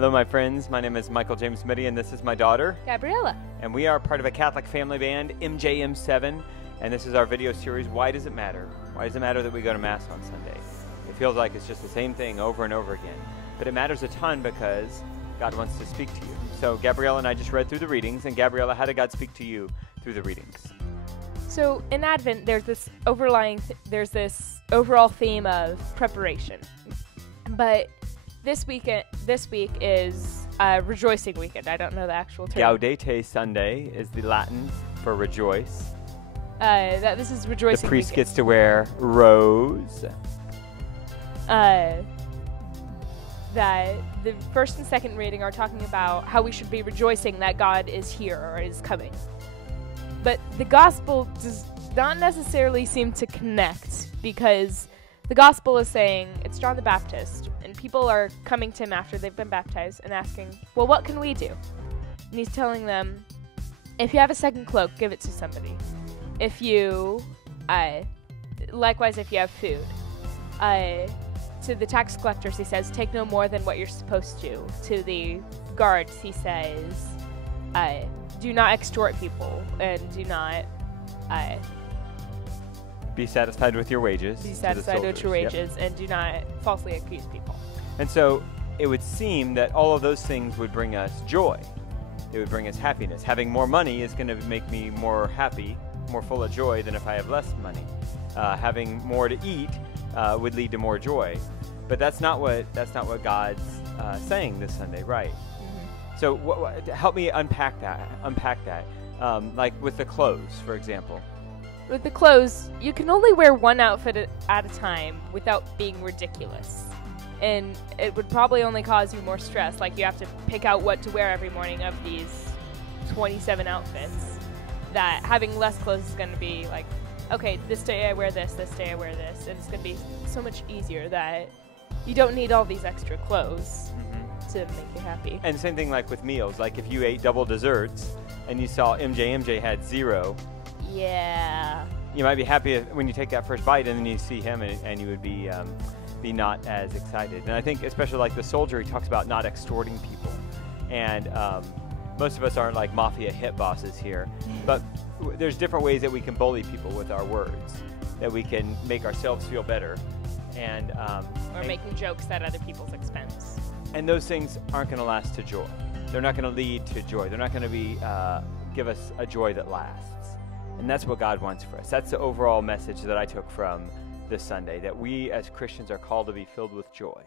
Hello, my friends. My name is Michael James Mitty, and this is my daughter, Gabriella. And we are part of a Catholic family band, MJM7, and this is our video series, Why Does It Matter? Why does it matter that we go to Mass on Sunday? It feels like it's just the same thing over and over again, but it matters a ton because God wants to speak to you. So Gabriella and I just read through the readings, and Gabriella, how did God speak to you through the readings? So in Advent, there's this overall theme of preparation, but this week is rejoicing weekend. I don't know the actual term. Gaudete Sunday is the Latin for rejoice. This is rejoicing. The priest weekend. gets to wear robes. That the first and second reading are talking about how we should be rejoicing that God is here or is coming. But the gospel does not necessarily seem to connect, because the gospel is saying it's John the Baptist, and people are coming to him after they've been baptized and asking, well, what can we do? And he's telling them, if you have a second cloak, give it to somebody. If you, likewise, if you have food. To the tax collectors, he says, take no more than what you're supposed to. To the guards, he says, do not extort people, and do not be satisfied with your wages. Be satisfied with your wages, and do not falsely accuse people. And so it would seem that all of those things would bring us joy. It would bring us happiness. Having more money is going to make me more happy, more full of joy than if I have less money. Having more to eat would lead to more joy. But that's not what God's saying this Sunday, right? So help me unpack that. Like with the clothes, for example. With the clothes, you can only wear one outfit at a time without being ridiculous. And it would probably only cause you more stress. Like, you have to pick out what to wear every morning of these 27 outfits. That having less clothes is going to be like, okay, this day I wear this day I wear this. And it's going to be so much easier that you don't need all these extra clothes to make you happy. And same thing like with meals. Like if you ate double desserts and you saw MJ had 0. Yeah. You might be happy when you take that first bite, and then you see him, and you would be not as excited. And I think especially like the soldier, he talks about not extorting people. And most of us aren't like mafia hit bosses here, but there's different ways that we can bully people with our words, that we can make ourselves feel better. And or making jokes at other people's expense. And those things aren't going to last to joy. They're not going to lead to joy. They're not going to be give us a joy that lasts. And that's what God wants for us. That's the overall message that I took from this Sunday, that we as Christians are called to be filled with joy.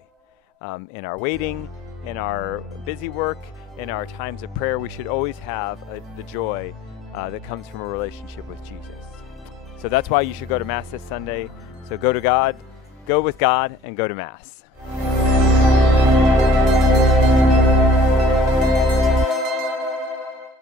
In our waiting, in our busy work, in our times of prayer, we should always have the joy that comes from a relationship with Jesus. So that's why you should go to Mass this Sunday. So go with God, and go to Mass.